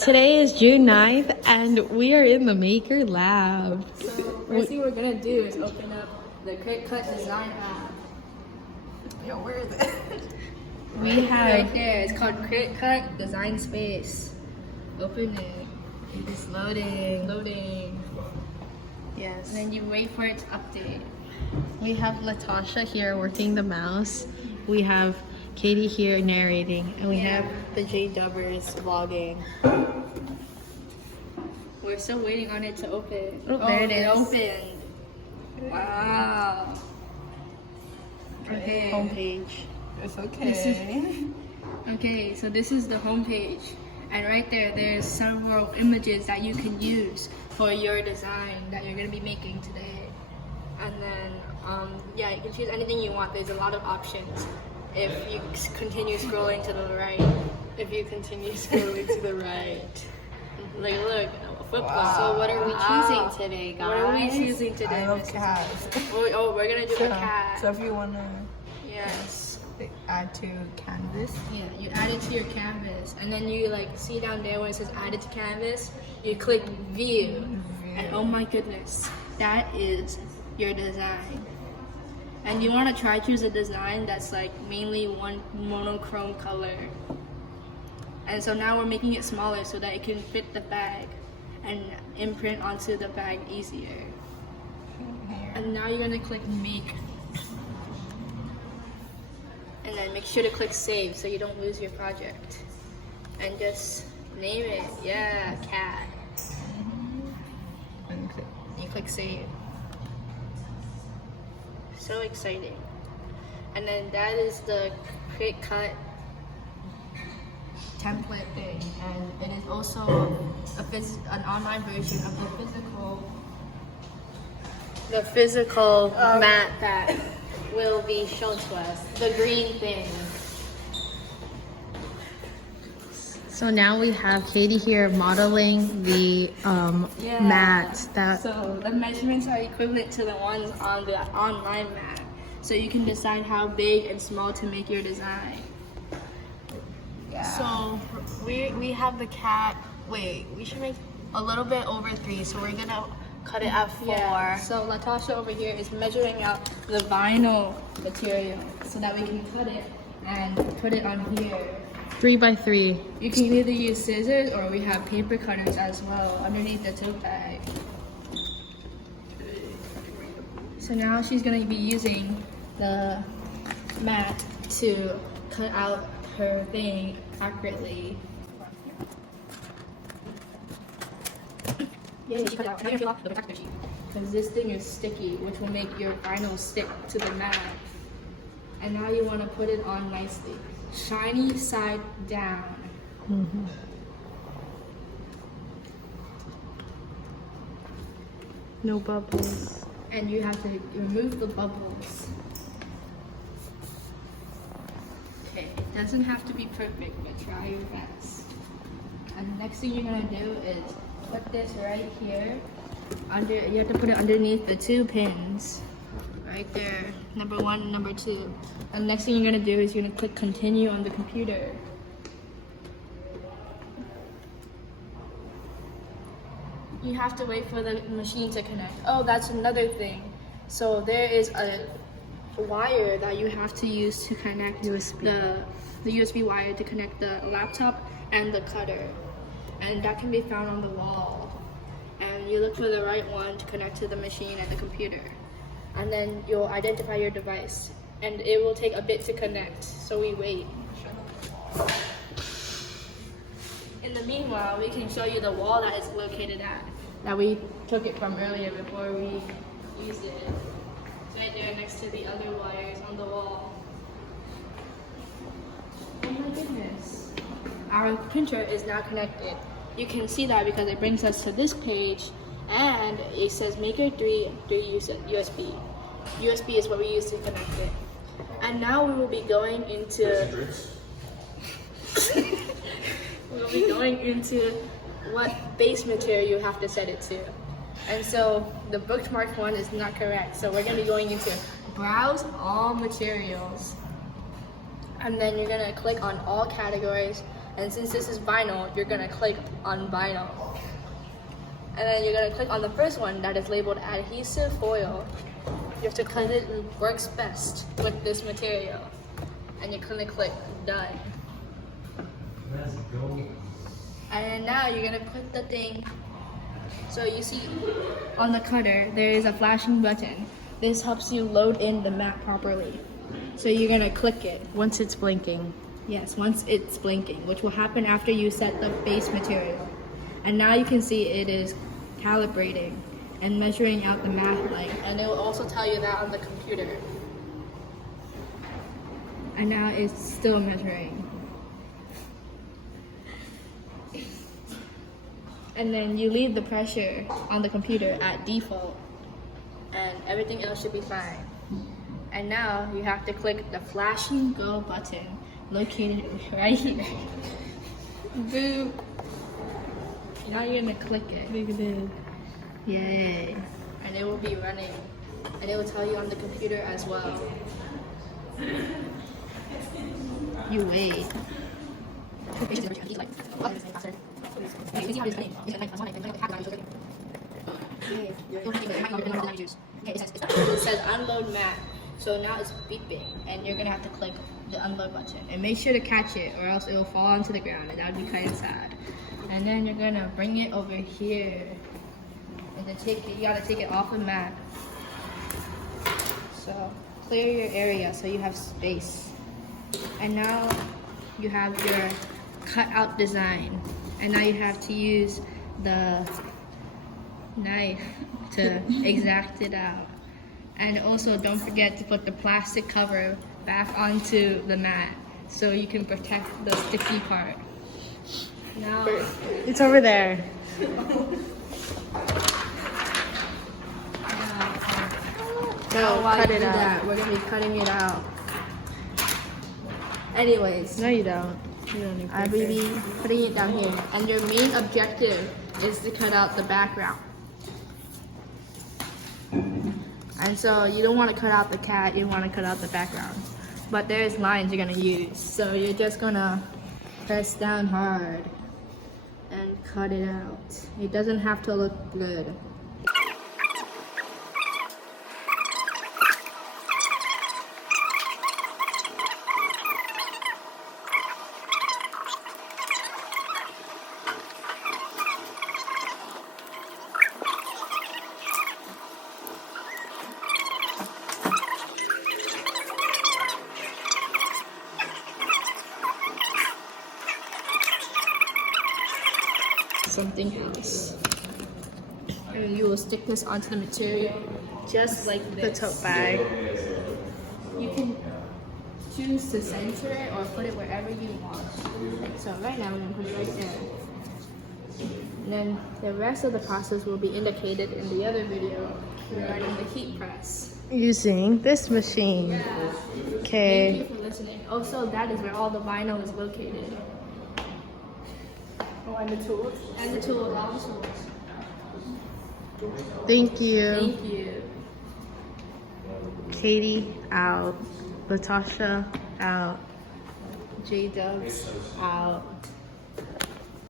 Today is June 9th and we are in the Maker Lab. So first thing we're gonna do is open up the Cricut design app. Yo, where is it? We have Right there, it's called Cricut Design Space. Open it. It's loading. yes. And then you wait for it to update. We have Latasha here working the mouse. We have Katie here narrating, and we have the J Dubbers vlogging. We're still waiting on it to open. Oh, there it is. Opened. Wow. Okay. Homepage. It's okay. Okay, so this is the homepage. And right there, there's several images that you can use for your design that you're going to be making today. And then, yeah, you can choose anything you want. There's a lot of options. If you continue scrolling to the right. If you continue scrolling to the right. Like, look, a flip Wow. So what are we choosing today, guys? What are we choosing today? I love Mrs. cats. Oh, we're going to do a cat. So if you want to Yes. add to canvas, Yeah, you add it to your canvas, and then you like see down there where it says add it to canvas, you click view, and oh my goodness, that is your design. And you want to try choose a design that's like mainly one monochrome color. And so now we're making it smaller so that it can fit the bag and imprint onto the bag easier. here. And now you're gonna click make. And then make sure to click save so you don't lose your project. And just name it. Yeah, cat. And click. You click save. So exciting. And then that is the Cricut template thing. And it is also an online version of the physical mat that will be shown to us. The green thing. So now we have Katie here modeling the mat that So the measurements are equivalent to the ones on the online mat. So you can decide how big and small to make your design. Yeah. So we have the cat. Wait, we should make a little bit over 3. So we're gonna cut it at 4. Yeah. So Latasha over here is measuring out the vinyl material so that we can cut it and put it on here. 3 by 3. You can either use scissors or we have paper cutters as well underneath the tote bag. So now she's gonna be using the mat to cut out her thing accurately. Yeah, you cut out. Now you're gonna off the protector sheet because this thing is sticky, which will make your vinyl stick to the mat. And now you want to put it on nicely, shiny side down. No bubbles. And you have to remove the bubbles. Okay, it doesn't have to be perfect, but try your best. And the next thing you're gonna do is put this right here. You have to put it underneath the 2 pins. Right there, number 1 and number 2. And the next thing you're gonna do is you're gonna click continue on the computer. You have to wait for the machine to connect. Oh, that's another thing. So there is a wire that you have to use to connect the USB wire to connect the laptop and the cutter. And that can be found on the wall. And you look for the right one to connect to the machine and the computer. And then you'll identify your device. And it will take a bit to connect, so we wait. In the meanwhile, we can show you the wall that it's located at, that we took it from earlier before we used it. It's right there next to the other wires on the wall. Oh my goodness. Our printer is now connected. You can see that because it brings us to this page and it says Maker 3 USB. USB is what we use to connect it. And now we will be going into what base material you have to set it to. And so the bookmark one is not correct. So we're going to be going into browse all materials. And then you're going to click on all categories And since this is vinyl, you're gonna click on vinyl. And then you're gonna click on the first one that is labeled adhesive foil. You have to click it works best with this material. And you're gonna click done. Let's go. And then now you're gonna put the thing. So you see on the cutter, there is a flashing button. This helps you load in the mat properly. So you're gonna click it. Once it's blinking. Yes, once it's blinking, which will happen after you set the base material. And now you can see it is calibrating and measuring out the mat length. And it will also tell you that on the computer. And now it's still measuring. And then you leave the pressure on the computer at default, and everything else should be fine. And now you have to click the flashing go button located right here. Boo! Now you're gonna click it. Look at this. Yay! And it will be running, and it will tell you on the computer as well. You wait. It says unload mat, so now it's beeping, and you're gonna have to click the unload button and make sure to catch it, or else it will fall onto the ground, and that would be kind of sad. And then you're gonna bring it over here, and then you gotta take it off the mat. So clear your area so you have space. And now you have your cutout design, and now you have to use the knife to exact it out. And also don't forget to put the plastic cover back onto the mat so you can protect the sticky part. Now It's over there. No, cut it out. that, we're gonna be cutting it out. Anyways, No, you don't. You don't need I will be putting it down here. And your main objective is to cut out the background. And so you don't want to cut out the cat, you want to cut out the background. But there's lines you're gonna use. So you're just gonna press down hard and cut it out. It doesn't have to look good. Something else. And you will stick this onto the material just like this. The tote bag. You can choose to center it or put it wherever you want. So right now we're gonna put it right there. And then the rest of the process will be indicated in the other video regarding the heat press. Using this machine. Thank Okay. you for listening. Also, that is where all the vinyl is located. Oh, and the tools. And the tools, all the tools. Thank you. Thank you. Katie out. Latasha out. J-Dubs out.